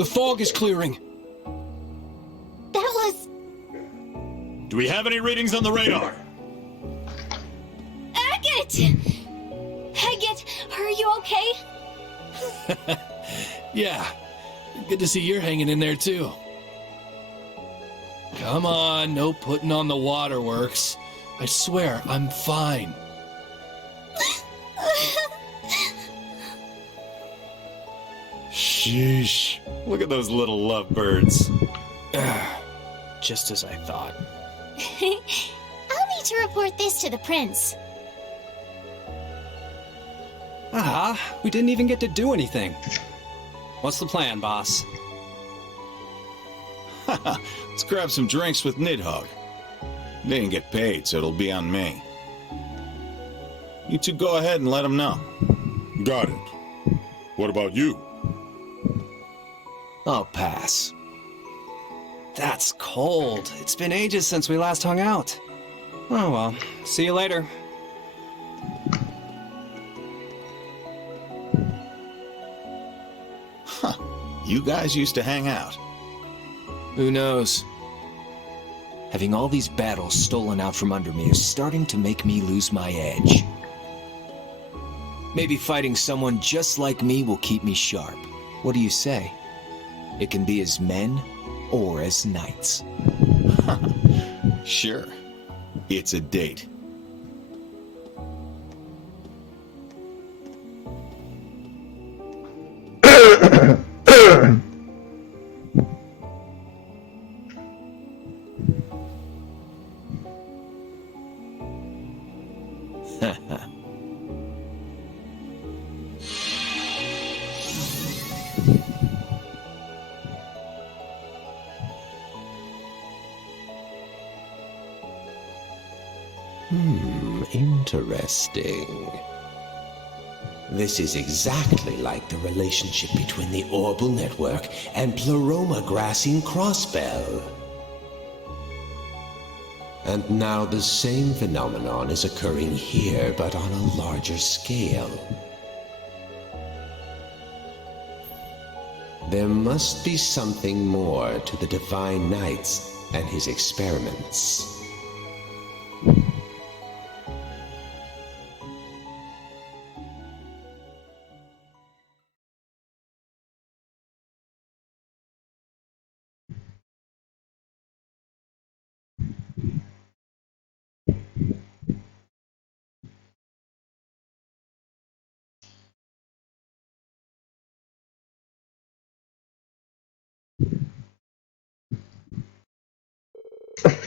The fog is clearing. That was... Do we have any readings on the radar? Agate! Agate, are you okay? Yeah. Good to see you're hanging in there, too. Come on, no putting on the waterworks. I swear, I'm fine. Sheesh. Look at those little lovebirds. Just as I thought. I'll need to report this to the prince. We didn't even get to do anything. What's the plan, boss? Let's grab some drinks with Nidhogg. They didn't get paid, so it'll be on me. You two go ahead and let him know. Got it. What about you? I'll pass. That's cold. It's been ages since we last hung out. Oh well, see you later. Huh. You guys used to hang out. Who knows? Having all these battles stolen out from under me is starting to make me lose my edge. Maybe fighting someone just like me will keep me sharp. What do you say? It can be as men or as knights. Sure. It's a date. Interesting. This is exactly like the relationship between the Orbital Network and Pleroma Grassine Crossbell. And now the same phenomenon is occurring here, but on a larger scale. There must be something more to the Divine Knights and his experiments.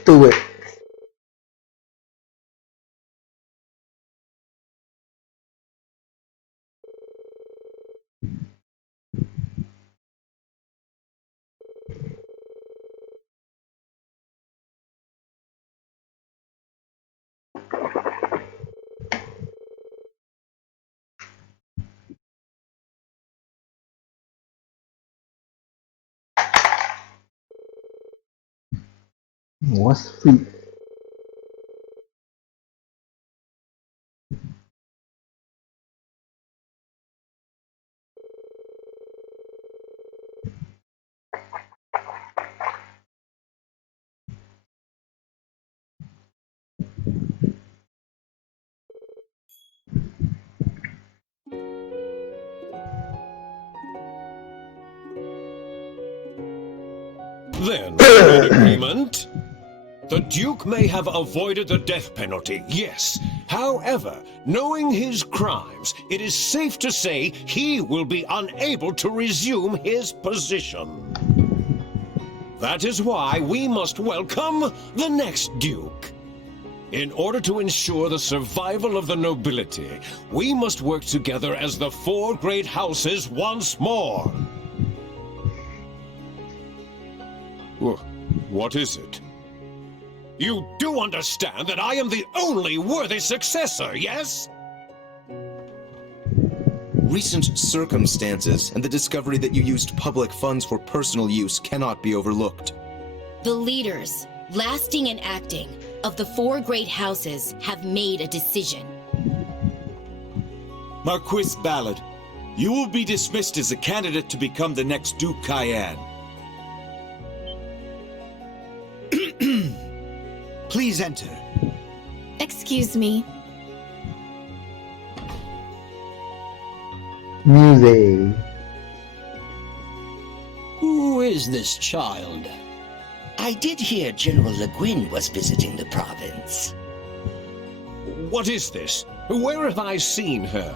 Do it. What's free? Then, in agreement? The Duke may have avoided the death penalty, yes. However, knowing his crimes, it is safe to say he will be unable to resume his position. That is why we must welcome the next Duke. In order to ensure the survival of the nobility, we must work together as the four great houses once more. What is it? You do understand that I am the only worthy successor, yes? Recent circumstances and the discovery that you used public funds for personal use cannot be overlooked. The leaders, lasting and acting, of the four great houses have made a decision. Marquis Ballard, You will be dismissed as a candidate to become the next Duke Cayenne. Please enter. Excuse me. Music. Who is this child? I did hear General Le Guin was visiting the province. What is this? Where have I seen her?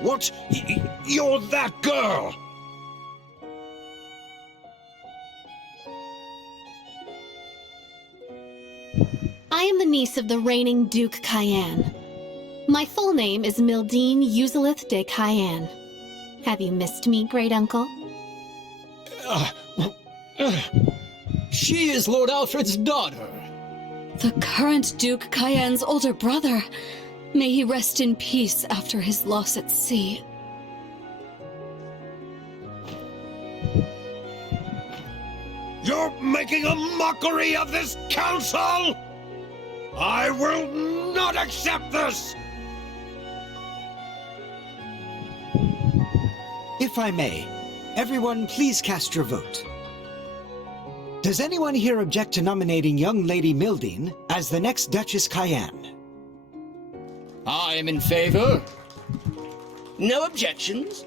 What? You're that girl! I am the niece of the reigning Duke Cayenne. My full name is Mildine Uzalith de Cayenne. Have you missed me, great uncle? She is Lord Alfred's daughter. The current Duke Cayenne's older brother. May he rest in peace after his loss at sea. You're making a mockery of this council! I will not accept this! If I may, everyone please cast your vote. Does anyone here object to nominating young Lady Mildine as the next Duchess Cayenne? I am in favor. No objections?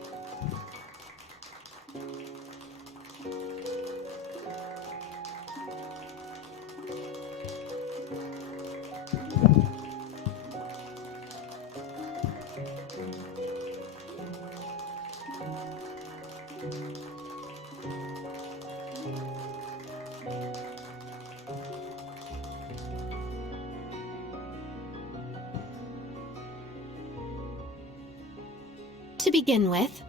To begin with,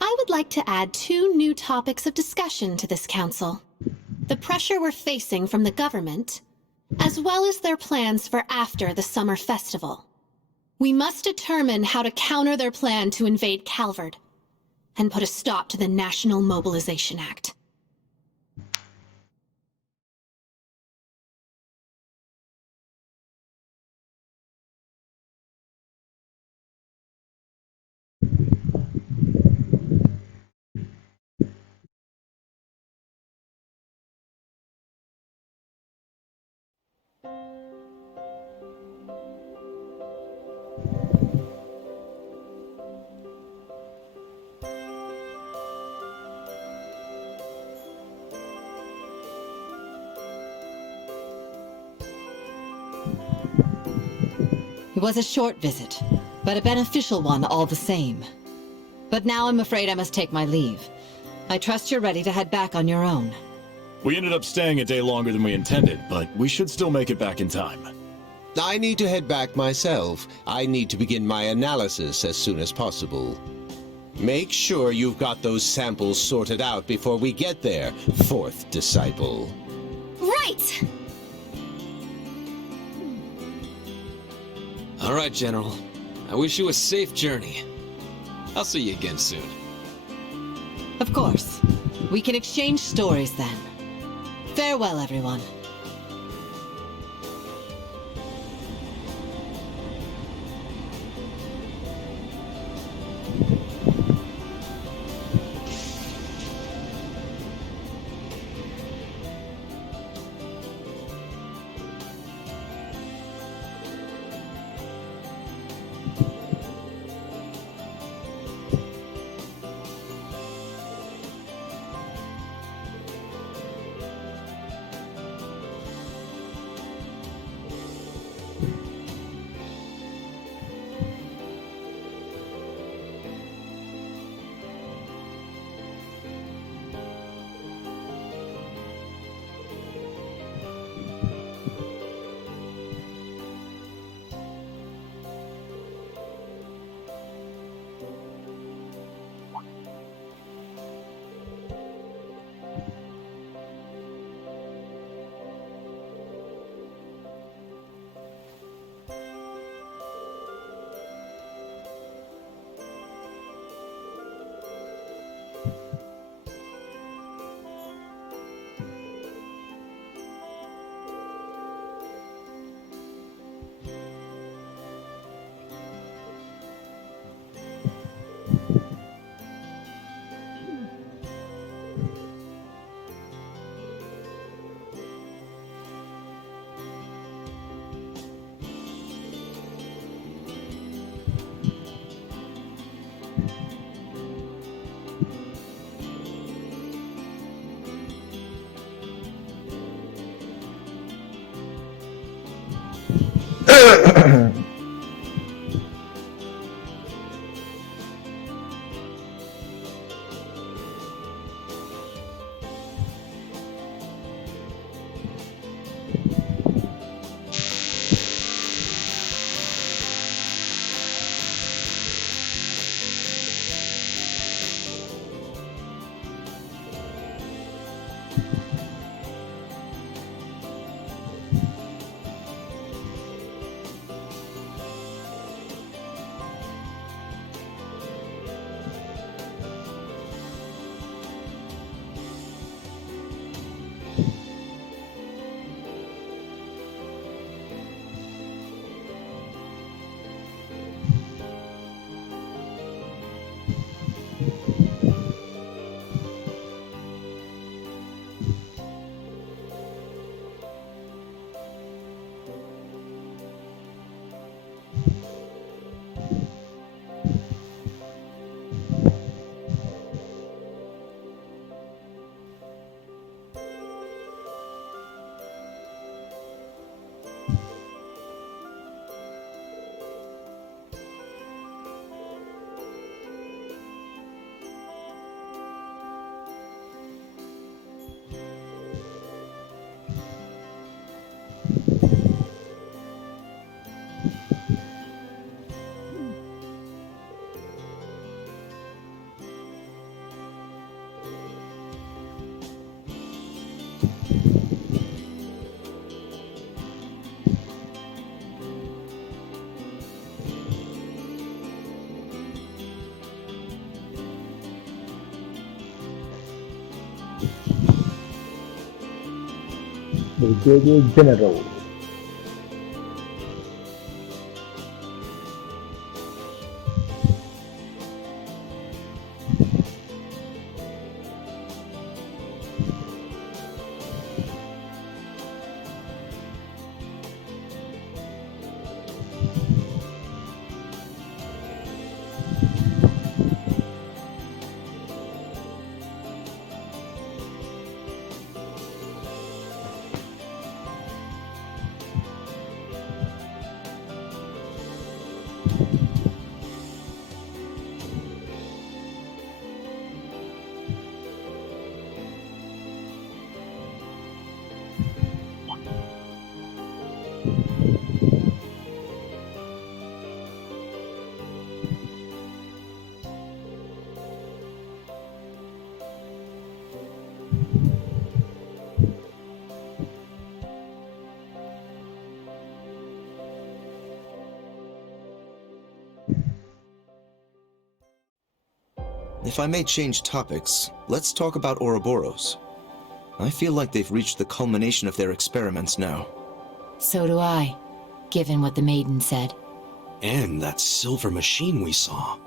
I would like to add 2 new topics of discussion to this council. The pressure we're facing from the government, as well as their plans for after the summer festival. We must determine how to counter their plan to invade Calvard and put a stop to the National Mobilization Act. It was a short visit, but a beneficial one all the same. But now I'm afraid I must take my leave. I trust you're ready to head back on your own. We ended up staying a day longer than we intended, but we should still make it back in time. I need to head back myself. I need to begin my analysis as soon as possible. Make sure you've got those samples sorted out before we get there, 4th disciple. Right! All right, General. I wish you a safe journey. I'll see you again soon. Of course. We can exchange stories then. Farewell, everyone. Brigadier General. If I may change topics, let's talk about Ouroboros. I feel like they've reached the culmination of their experiments now. So do I, given what the maiden said. And that silver machine we saw.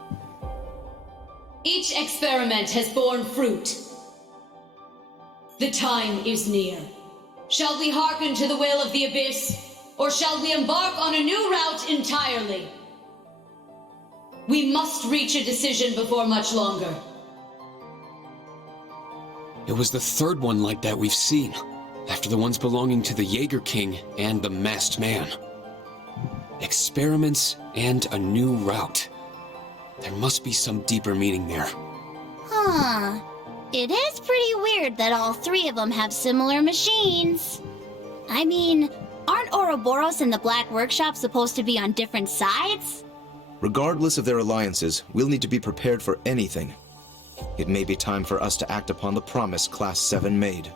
Each experiment has borne fruit. The time is near. Shall we hearken to the will of the Abyss, or shall we embark on a new route entirely? We must reach a decision before much longer. It was the third one like that we've seen, after the ones belonging to the Jaeger King and the Masked Man. Experiments and a new route. There must be some deeper meaning there. Huh. It is pretty weird that all three of them have similar machines. I mean, aren't Ouroboros and the Black Workshop supposed to be on different sides? Regardless of their alliances, we'll need to be prepared for anything. It may be time for us to act upon the promise Class 7 made.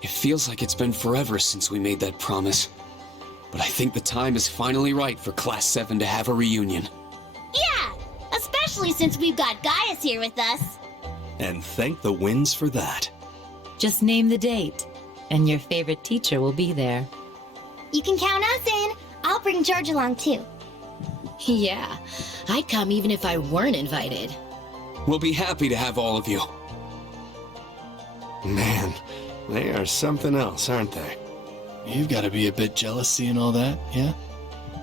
It feels like it's been forever since we made that promise. But I think the time is finally right for Class 7 to have a reunion. Yeah, especially since we've got Gaius here with us. And thank the winds for that. Just name the date, and your favorite teacher will be there. You can count us in. I'll bring George along too. Yeah, I'd come even if I weren't invited. We'll be happy to have all of you. Man, they are something else, aren't they? You've got to be a bit jealous seeing all that, yeah?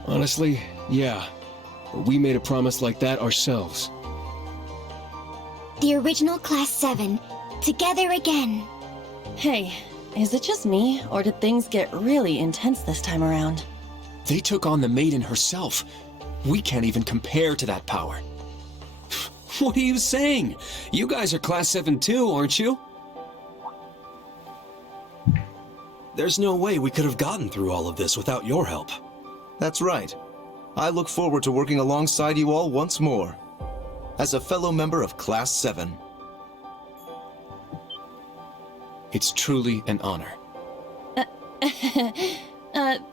Honestly, yeah. But we made a promise like that ourselves. The original Class 7. Together again. Hey, Is it just me, or did things get really intense this time around? They took on the maiden herself. We can't even compare to that power. What are you saying? You guys are Class 7 too, aren't you? There's no way we could have gotten through all of this without your help. That's right. I look forward to working alongside you all once more. As a fellow member of Class 7. It's truly an honor.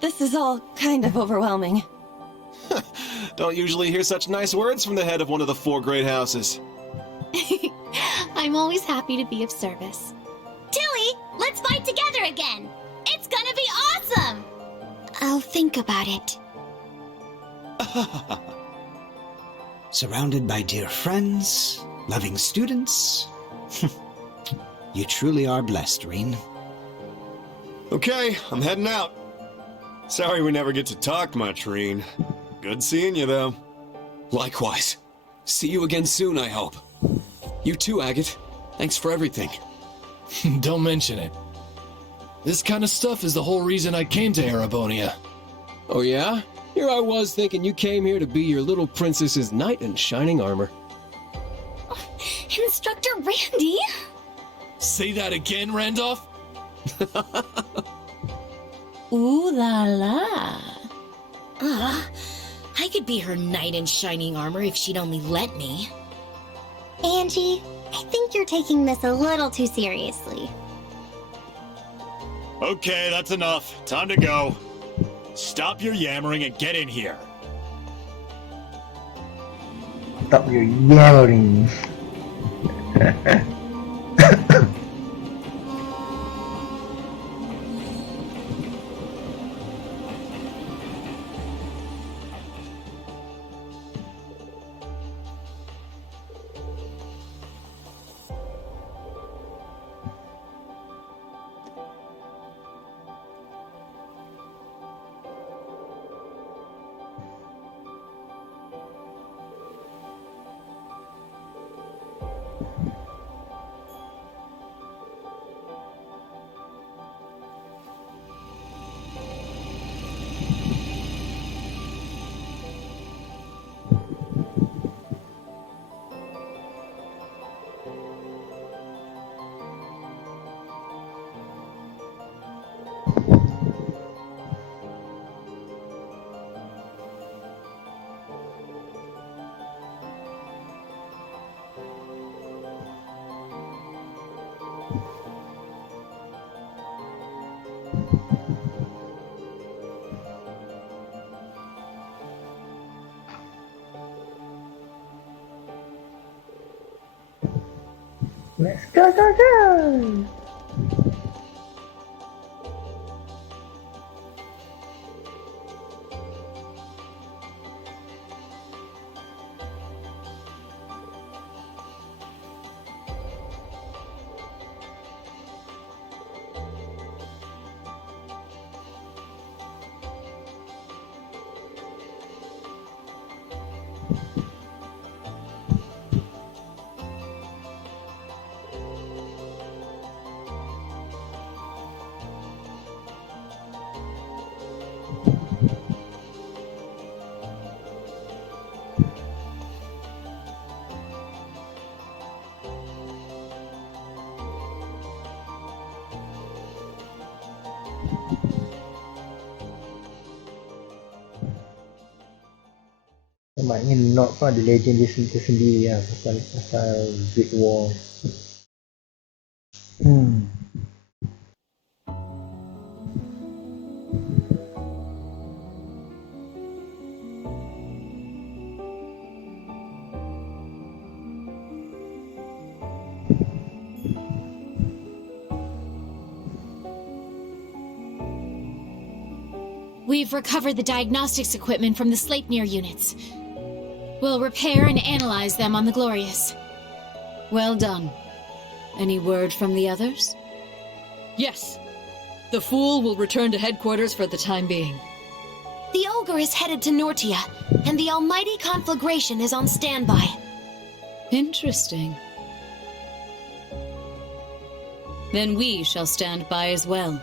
This is all kind of overwhelming. Don't usually hear such nice words from the head of one of the 4 great houses. I'm always happy to be of service. Tilly, let's fight together again! It's gonna be awesome! I'll think about it. Surrounded by dear friends, loving students. You truly are blessed, Reen. Okay, I'm heading out. Sorry we never get to talk much, Reen. Good seeing you, though. Likewise. See you again soon, I hope. You too, Agate. Thanks for everything. Don't mention it. This kind of stuff is the whole reason I came to Erebonia. Oh yeah? Here I was thinking you came here to be your little princess's knight in shining armor. Instructor Randy? Say that again, Randolph? Ooh la la. I could be her knight in shining armor if she'd only let me. Angie, I think you're taking this a little too seriously. Okay, that's enough. Time to go. Stop your yammering and get in here. Stop your yammering. Let's go, go, go! Nampaknya Nod pun ada legend dia sendiri lah pasal Great War. We've recovered the diagnostics equipment from the Sleipnir units. We'll repair and analyze them on the Glorious. Well done. Any word from the others? Yes. The Fool will return to headquarters for the time being. The Ogre is headed to Nortia, and the Almighty Conflagration is on standby. Interesting. then we shall stand by as well.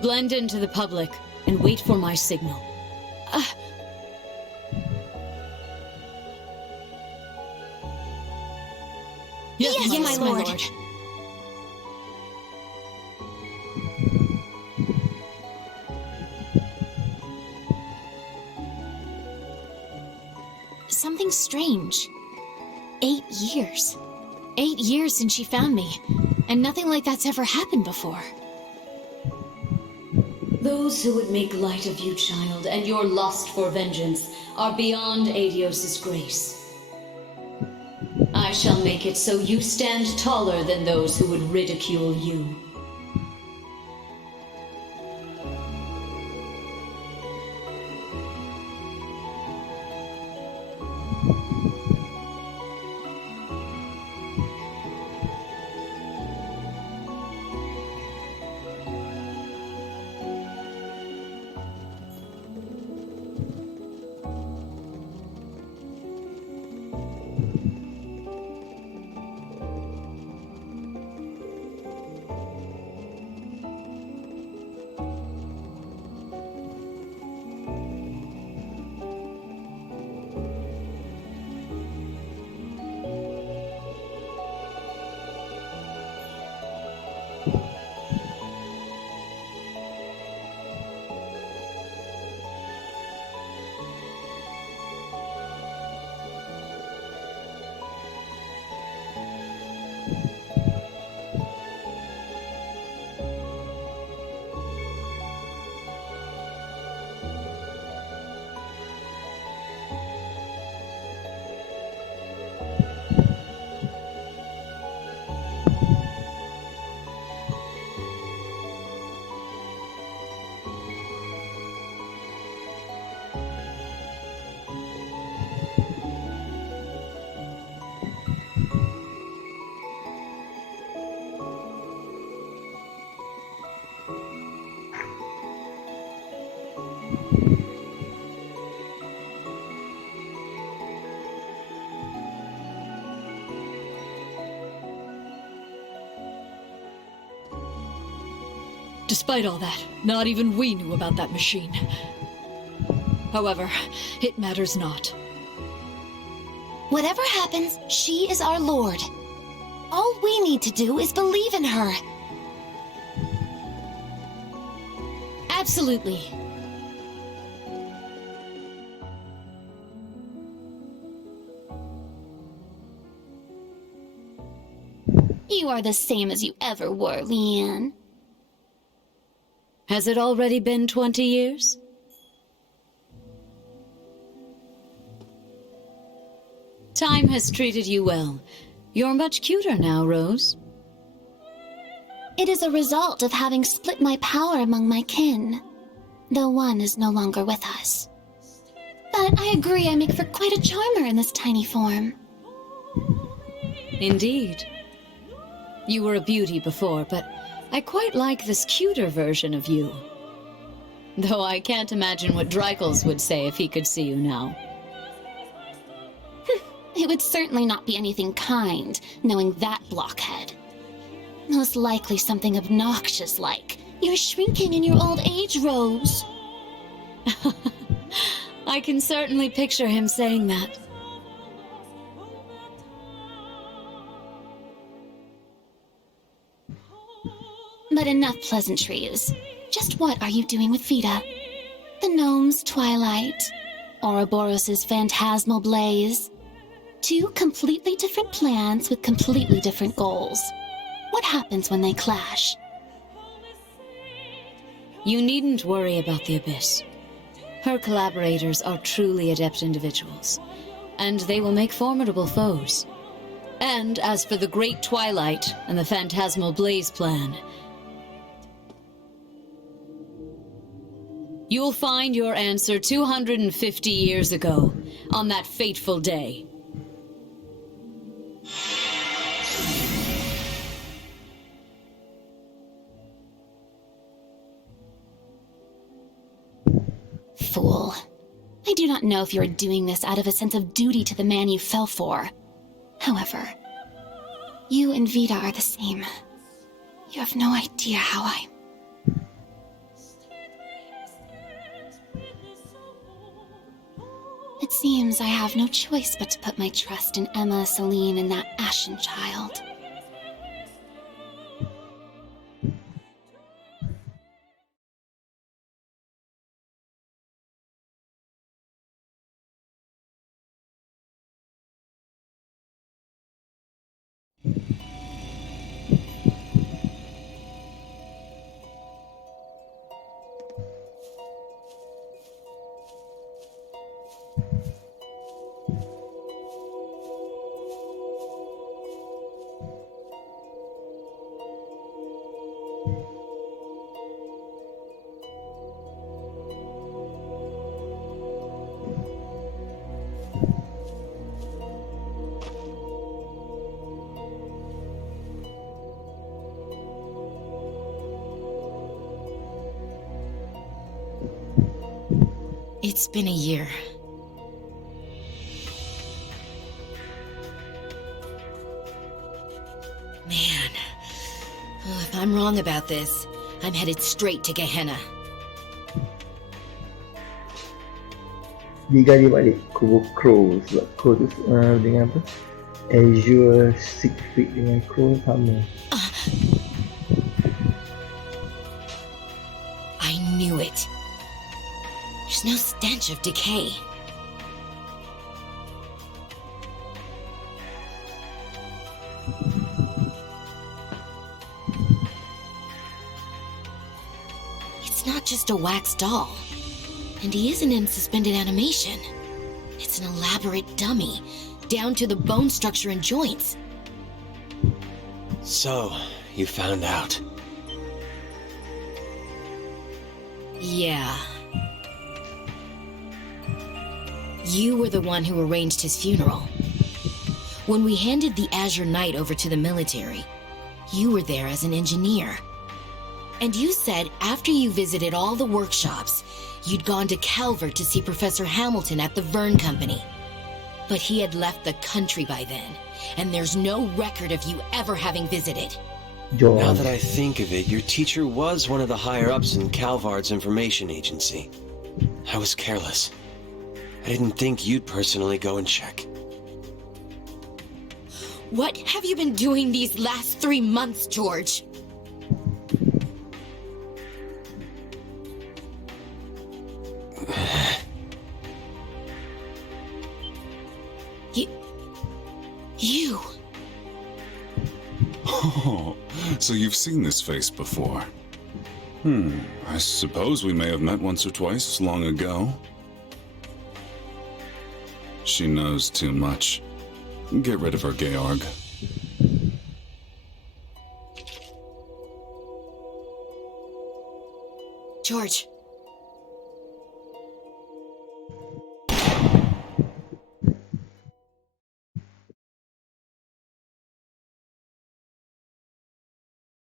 Blend into the public and wait for my signal. Yes, my lord. Something strange. 8 years. 8 years since she found me, and nothing like that's ever happened before. Those who would make light of you, child, and your lust for vengeance are beyond Adios's grace. I shall make it so you stand taller than those who would ridicule you. Despite all that, not even we knew about that machine. However, it matters not. Whatever happens, she is our lord. All we need to do is believe in her. Absolutely. You are the same as you ever were, Leanne. Has it already been 20 years? Time has treated you well. You're much cuter now, Rose. It is a result of having split my power among my kin, though one is no longer with us. But I agree I make for quite a charmer in this tiny form. Indeed. You were a beauty before, but I quite like this cuter version of you. Though I can't imagine what Dreikels would say if he could see you now. It would certainly not be anything kind, knowing that blockhead. Most likely something obnoxious like, "You're shrinking in your old age, Rose." I can certainly picture him saying that. But enough pleasantries. Just what are you doing with Vita? The gnome's twilight, Ouroboros' phantasmal blaze. Two completely different plans with completely different goals. What happens when they clash? You needn't worry about the Abyss. Her collaborators are truly adept individuals, and they will make formidable foes. And as for the Great Twilight and the Phantasmal Blaze plan, you'll find your answer 250 years ago, on that fateful day. Fool. I do not know if you are doing this out of a sense of duty to the man you fell for. However, you and Vita are the same. You have no idea how I... It seems I have no choice but to put my trust in Emma, Celine, and that Ashen child. It's been a year. Man. If I'm wrong about this, I'm headed straight to Gehenna. Jika dia balik Kubu Crow, sebab Crow tu dengan apa? Azure Secret dengan Crow sama. I knew it. There's no stench of decay. It's not just a wax doll. And he isn't in suspended animation. It's an elaborate dummy, down to the bone structure and joints. So, you found out. Yeah. You were the one who arranged his funeral. When we handed the Azure Knight over to the military, you were there as an engineer. And you said after you visited all the workshops, you'd gone to Calvert to see Professor Hamilton at the Verne Company. But he had left the country by then, and there's no record of you ever having visited. Now that I think of it, your teacher was one of the higher-ups in Calvard's information agency. I was careless. I didn't think you'd personally go and check. What have you been doing these last 3 months, George? You... Oh, so you've seen this face before. I suppose we may have met once or twice long ago. She knows too much. Get rid of her, Georg. George.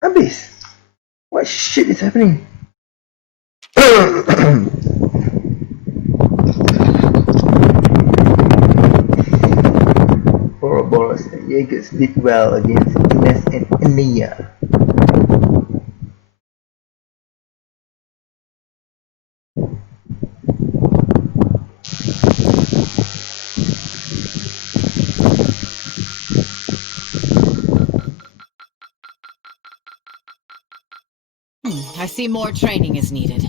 Habis. What shit is happening? Ouroboros and Jaegers did well against Ines and Enya. I see more training is needed.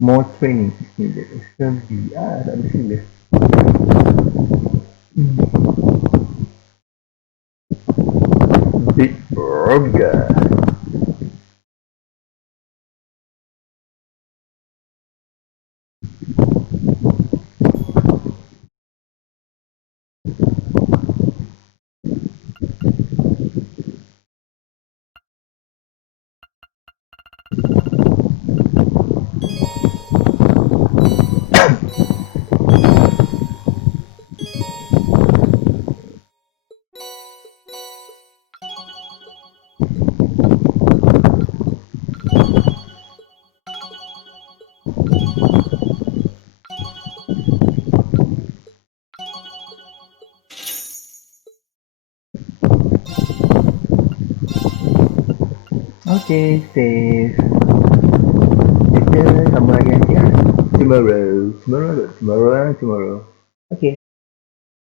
More training is needed. It's gonna be tak ada sini. Big burger. Okay, save. Kita sambung lagi nanti lah. Tomorrow. Tomorrow.